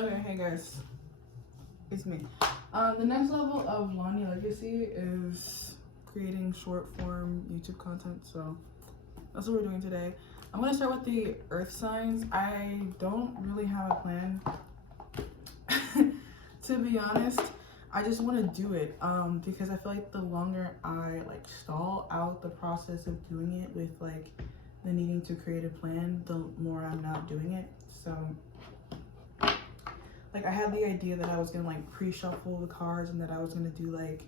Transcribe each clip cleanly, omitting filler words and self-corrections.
Okay, hey guys, it's me. The next level of Lonnie Legacy is creating short form YouTube content, so that's what we're doing today. I'm gonna start with the earth signs. I don't really have a plan, to be honest. I just want to do it because I feel like the longer I like stall out the process of doing it with like the needing to create a plan, the more I'm not doing it. So like I had the idea that I was gonna like pre-shuffle the cards and that I was gonna do like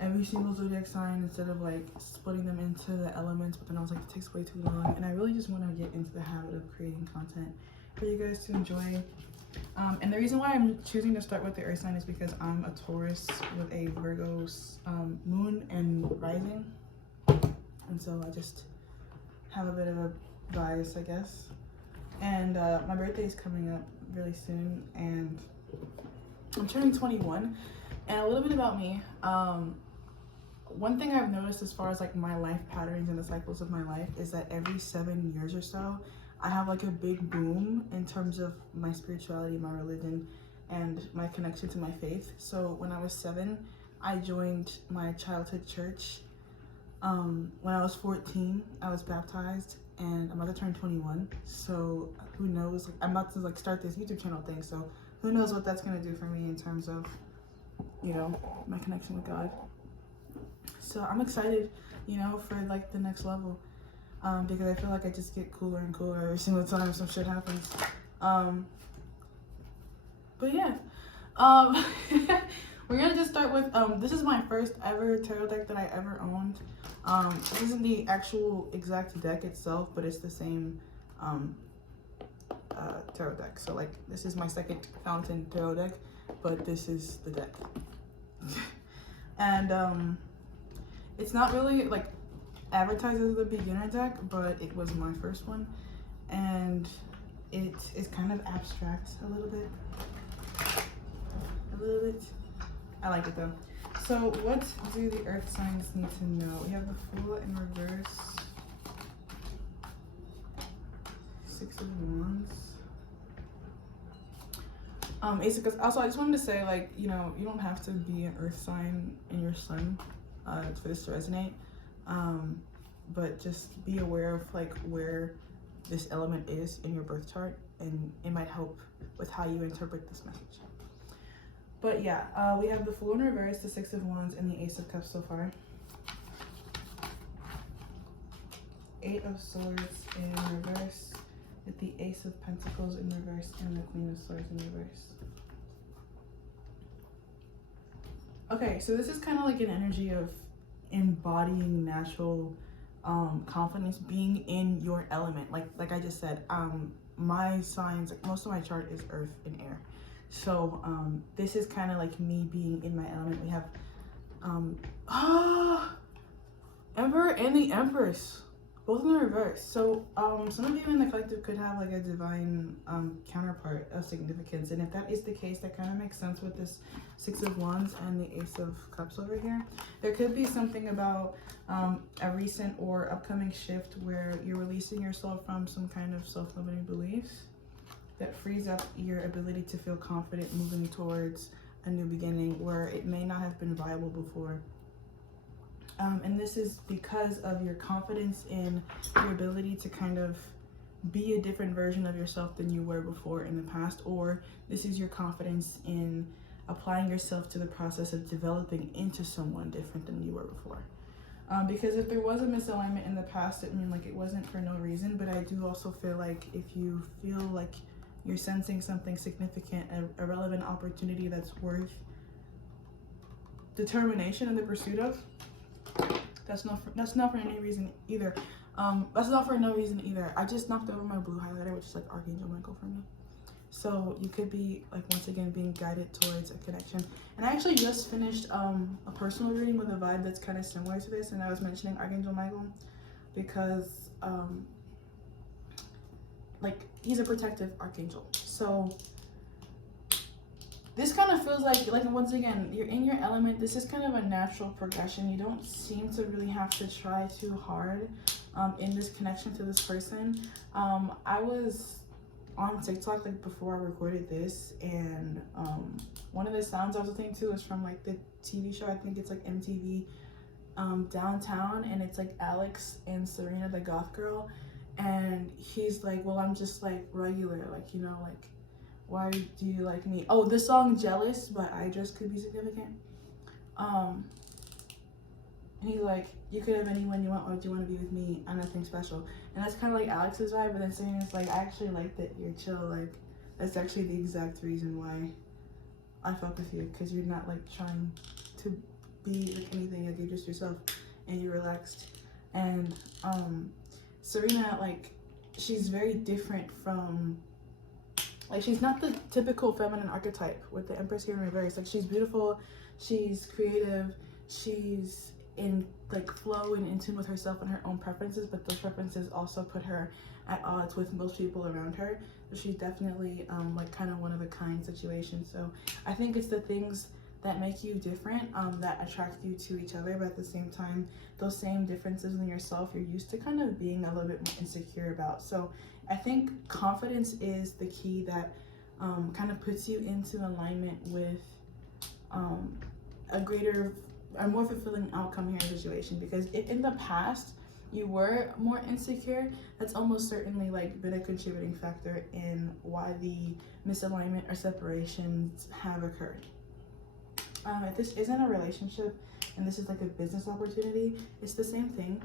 every single zodiac sign instead of like splitting them into the elements, but then I was like, it takes way too long, and I really just want to get into the habit of creating content for you guys to enjoy. And the reason why I'm choosing to start with the earth sign is because I'm a Taurus with a Virgo moon and rising, and so I just have a bit of a bias, I guess. And my birthday is coming up really soon, and I'm turning 21. And a little bit about me, one thing I've noticed as far as like my life patterns and the cycles of my life is that every 7 years or so I have like a big boom in terms of my spirituality, my religion, and my connection to my faith. So when I was 7, I joined my childhood church. When I was 14, I was baptized, and I'm about to turn 21. So who knows? Like, I'm about to like start this YouTube channel thing. So who knows what that's gonna do for me in terms of, you know, my connection with God. So I'm excited, you know, for like the next level, because I feel like I just get cooler and cooler every single time some shit happens. But yeah, we're gonna just start with this is my first ever tarot deck that I ever owned. This isn't the actual exact deck itself, but it's the same tarot deck. So like this is my second fountain tarot deck, but this is the deck. And it's not really like advertised as the beginner deck, but it was my first one, and it is kind of abstract a little bit. I like it though. So what do the earth signs need to know? We have the Fool in reverse, Six of Wands, because also I just wanted to say, like, you know, you don't have to be an earth sign in your sun for this to resonate, but just be aware of like where this element is in your birth chart, and it might help with how you interpret this message. But yeah, we have the Fool in reverse, the Six of Wands, and the Ace of Cups so far. Eight of Swords in reverse, with the Ace of Pentacles in reverse and the Queen of Swords in reverse. Okay, so this is kind of like an energy of embodying natural confidence, being in your element. Like I just said, my signs, like most of my chart is earth and air. So this is kind of like me being in my element. We have Emperor and the Empress, both in the reverse. So some of you in the collective could have like a divine counterpart of significance, and if that is the case, that kind of makes sense with this Six of Wands and the Ace of Cups over here. There could be something about a recent or upcoming shift where you're releasing yourself from some kind of self-limiting beliefs that frees up your ability to feel confident moving towards a new beginning where it may not have been viable before. And this is because of your confidence in your ability to kind of be a different version of yourself than you were before in the past, or this is your confidence in applying yourself to the process of developing into someone different than you were before. Because if there was a misalignment in the past, it mean like it wasn't for no reason, but I do also feel like if you feel like you're sensing something significant, a relevant opportunity that's worth determination in the pursuit of, that's not for any reason either. That's not for no reason either. I just knocked over my blue highlighter, which is like Archangel Michael for me. So you could be like once again being guided towards a connection. And I actually just finished a personal reading with a vibe that's kind of similar to this, and I was mentioning Archangel Michael because like he's a protective archangel. So this kind of feels like once again, you're in your element. This is kind of a natural progression. You don't seem to really have to try too hard in this connection to this person. I was on TikTok like before I recorded this, and one of the sounds I was listening to is from like the TV show, I think it's like MTV Downtown, and it's like Alex and Serena, the goth girl, and he's like, well, I'm just like regular, like, you know, like, why do you like me? Oh, the song Jealous by Idris could be significant. And he's like, you could have anyone you want, why do you want to be with me? I'm nothing special. And that's kind of like Alex's vibe, but then Serena's like, I actually like that you're chill, like, that's actually the exact reason why I fuck with you, because you're not like trying to be like anything, like you're just yourself and you're relaxed. And Serena, like, she's very different from, like, she's not the typical feminine archetype with the Empress here in reverse. Like, she's beautiful, she's creative, she's in like flow and in tune with herself and her own preferences, but those preferences also put her at odds with most people around her. So she's definitely like kind of one of a kind situation. So I think it's the things that make you different that attract you to each other, but at the same time, those same differences in yourself you're used to kind of being a little bit more insecure about. So I think confidence is the key that kind of puts you into alignment with a more fulfilling outcome here in the situation. Because if in the past you were more insecure, that's almost certainly like been a contributing factor in why the misalignment or separations have occurred. If this isn't a relationship and this is like a business opportunity, it's the same thing.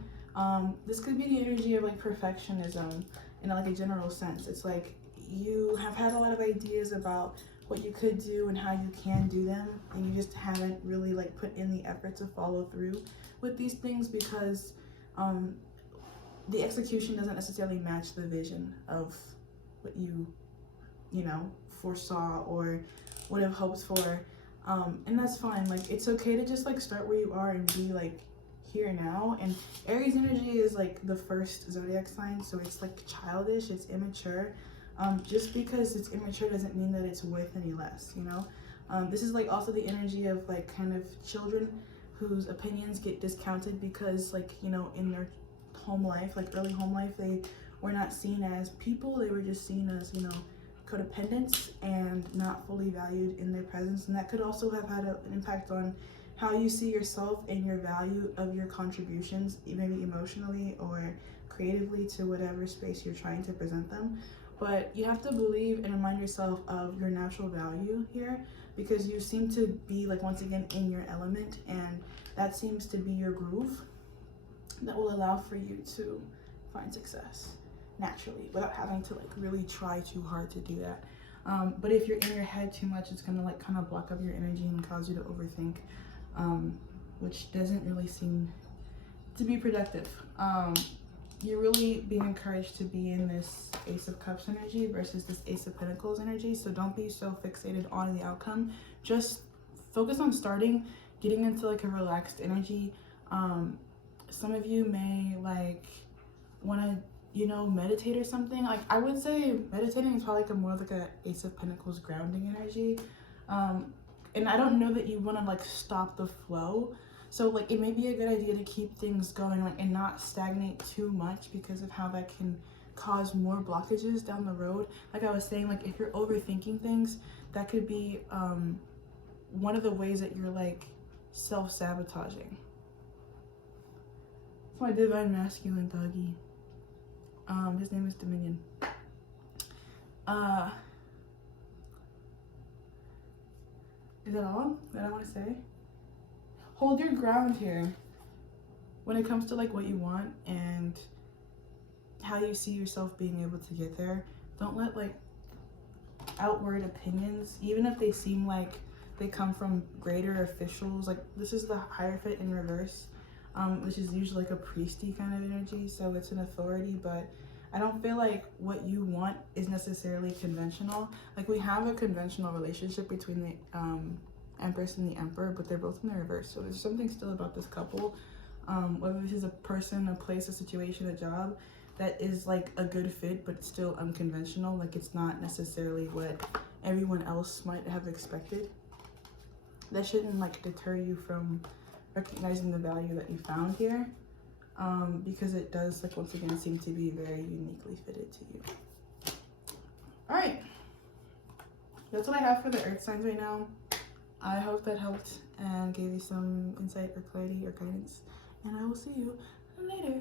This could be the energy of like perfectionism in like a general sense. It's like you have had a lot of ideas about what you could do and how you can do them, and you just haven't really like put in the effort to follow through with these things because the execution doesn't necessarily match the vision of what you know, foresaw or would have hoped for. And that's fine. Like, it's okay to just like start where you are and be like here now. And Aries energy is like the first zodiac sign, so it's like childish, it's immature. Just because it's immature doesn't mean that it's worth any less, you know. This is like also the energy of like kind of children whose opinions get discounted because, like, you know, in their home life, like early home life, they were not seen as people, they were just seen as, you know, codependents and not fully valued in their presence. And that could also have had an impact on how you see yourself and your value of your contributions, maybe emotionally or creatively, to whatever space you're trying to present them. But you have to believe and remind yourself of your natural value here, because you seem to be like, once again, in your element, and that seems to be your groove that will allow for you to find success naturally without having to like really try too hard to do that. But if you're in your head too much, it's gonna like kind of block up your energy and cause you to overthink, which doesn't really seem to be productive. You're really being encouraged to be in this Ace of Cups energy versus this Ace of Pentacles energy. So don't be so fixated on the outcome. Just focus on getting into like a relaxed energy. Some of you may like want to, you know, meditate or something. Like, I would say meditating is probably like more like a Ace of Pentacles grounding energy. And I don't know that you want to like stop the flow. So like, it may be a good idea to keep things going, like, and not stagnate too much because of how that can cause more blockages down the road. Like I was saying, like, if you're overthinking things, that could be one of the ways that you're like self-sabotaging. It's my divine masculine doggy. His name is Dominion. Is that all that I want to say? Hold your ground here when it comes to like what you want and how you see yourself being able to get there. Don't let like outward opinions, even if they seem like they come from greater officials, like this is the Hierophant in reverse, which is usually like a priesty kind of energy, so it's an authority, but I don't feel like what you want is necessarily conventional. Like, we have a conventional relationship between the Empress and the Emperor, but they're both in the reverse. So there's something still about this couple, whether this is a person, a place, a situation, a job, that is like a good fit, but still unconventional. Like, it's not necessarily what everyone else might have expected. That shouldn't like deter you from recognizing the value that you found here, because it does, like, once again, seem to be very uniquely fitted to you. All right, that's what I have for the earth signs right now. I hope that helped and gave you some insight or clarity or guidance, and I will see you later.